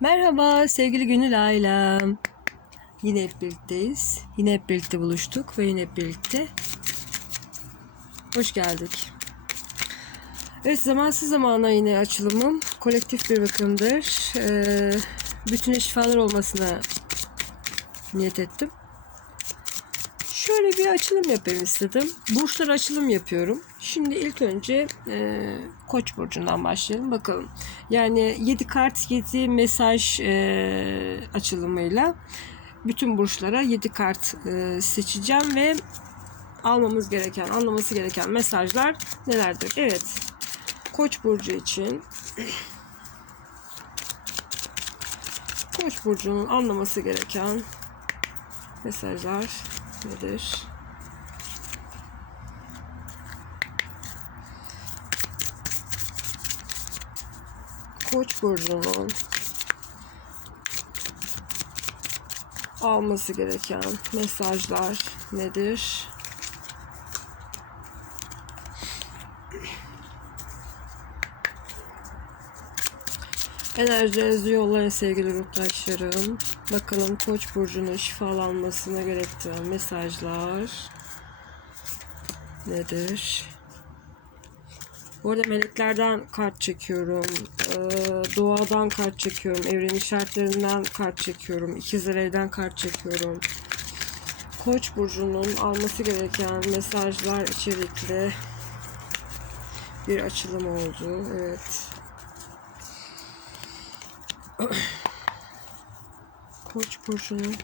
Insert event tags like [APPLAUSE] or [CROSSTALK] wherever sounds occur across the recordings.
Merhaba sevgili Gönül ailem. Yine hep birlikteyiz. Yine hep birlikte buluştuk ve yine hep birlikte hoş geldik. Evet zamansız zamana yine açılımım kolektif bir bakımdır. Ee, bütüne şifalar olmasına niyet ettim. Şöyle bir açılım yapayım istedim. Burçlar açılım yapıyorum. Şimdi ilk önce e, Koç burcundan başlayalım bakalım. Yani 7 kart 7 mesaj e, açılımıyla bütün burçlara 7 kart e, seçeceğim ve almamız gereken, anlaması gereken mesajlar nelerdir? Evet. Koç burcu için Koç burcunun anlaması gereken mesajlar nedir? Koç burcunun alması gereken mesajlar nedir? Enerjinizi yollayın sevgili ruhtaşlarım. Bakalım Koç burcunun şifalanmasına gerektiren mesajlar nedir? Bu arada meleklerden kart çekiyorum. Ee, doğadan kart çekiyorum. Evrenin şartlarından kart çekiyorum. İkizler evden kart çekiyorum. Koç burcunun alması gereken mesajlar içerikli bir açılım oldu. Evet. [CLEARS THROAT] Koç burcunun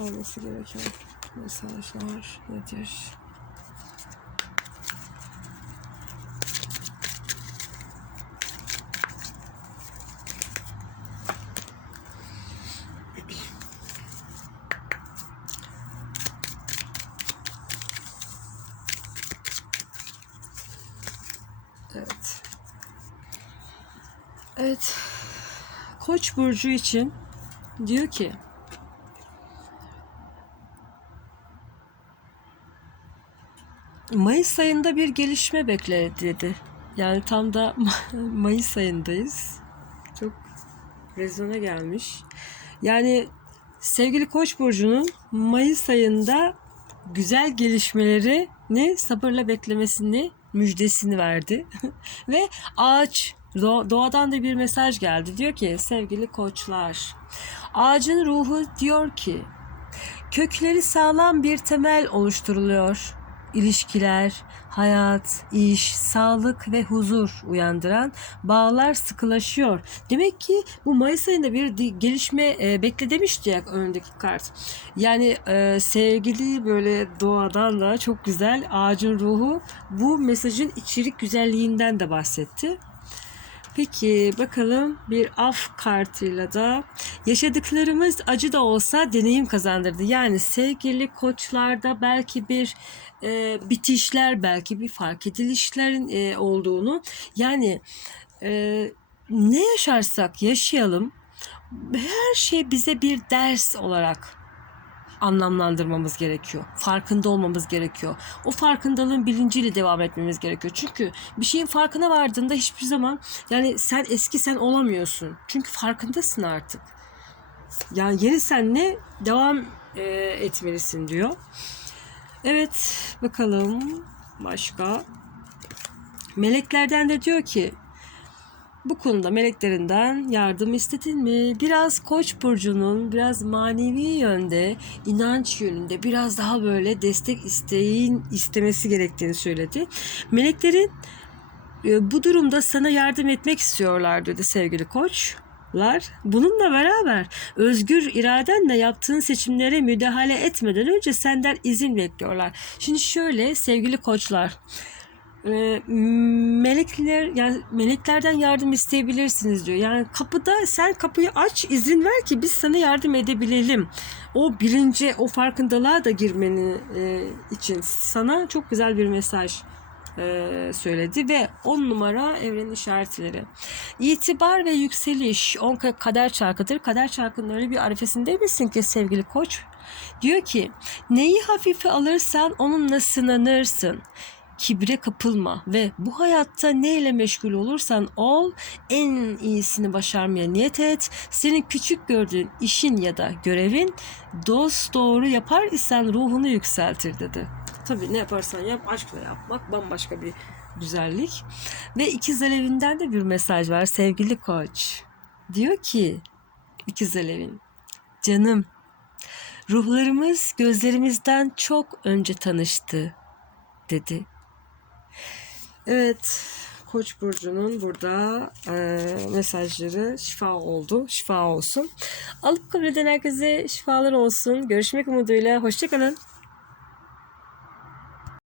alması gereken mesajlar nedir? Evet. Evet. Koç burcu için diyor ki Mayıs ayında bir gelişme bekle dedi. Yani tam da [LAUGHS] Mayıs ayındayız. Çok rezona gelmiş. Yani sevgili Koç burcunun Mayıs ayında güzel gelişmeleri ne sabırla beklemesini müjdesini verdi. [LAUGHS] Ve ağaç doğadan da bir mesaj geldi. Diyor ki sevgili koçlar ağacın ruhu diyor ki kökleri sağlam bir temel oluşturuluyor. İlişkiler, hayat, iş, sağlık ve huzur uyandıran bağlar sıkılaşıyor. Demek ki bu Mayıs ayında bir gelişme e, bekle demişti ya önündeki kart. Yani e, sevgili böyle doğadan da çok güzel ağacın ruhu bu mesajın içerik güzelliğinden de bahsetti. Peki bakalım bir af kartıyla da yaşadıklarımız acı da olsa deneyim kazandırdı. Yani sevgili koçlarda belki bir e, bitişler belki bir fark edilişlerin e, olduğunu yani e, ne yaşarsak yaşayalım her şey bize bir ders olarak anlamlandırmamız gerekiyor. Farkında olmamız gerekiyor. O farkındalığın bilinciyle devam etmemiz gerekiyor. Çünkü bir şeyin farkına vardığında hiçbir zaman yani sen eski sen olamıyorsun. Çünkü farkındasın artık. Yani yeni senle devam e, etmelisin diyor. Evet bakalım başka. Meleklerden de diyor ki bu konuda meleklerinden yardım istedin mi? Biraz Koç burcunun biraz manevi yönde, inanç yönünde biraz daha böyle destek isteğin istemesi gerektiğini söyledi. Meleklerin e, bu durumda sana yardım etmek istiyorlar dedi sevgili Koçlar. Bununla beraber özgür iradenle yaptığın seçimlere müdahale etmeden önce senden izin bekliyorlar. Şimdi şöyle sevgili koçlar e, melekler yani meleklerden yardım isteyebilirsiniz diyor. Yani kapıda sen kapıyı aç izin ver ki biz sana yardım edebilelim. O bilince o farkındalığa da girmeni e, için sana çok güzel bir mesaj e, söyledi ve 10 numara evrenin işaretleri. İtibar ve yükseliş 10 kader çarkıdır. Kader çarkının öyle bir arifesinde misin ki sevgili koç? Diyor ki neyi hafife alırsan onunla sınanırsın. Kibre kapılma ve bu hayatta neyle meşgul olursan ol en iyisini başarmaya niyet et. Senin küçük gördüğün işin ya da görevin dost doğru yapar isen ruhunu yükseltir dedi. Tabii ne yaparsan yap aşkla yapmak bambaşka bir güzellik. Ve ikiz Alevinden de bir mesaj var sevgili koç. Diyor ki ikiz Alevin canım ruhlarımız gözlerimizden çok önce tanıştı dedi. Evet Koç burcunun burada e, mesajları şifa oldu. Şifa olsun. Alıp kabul eden herkese şifalar olsun. Görüşmek umuduyla. Hoşçakalın.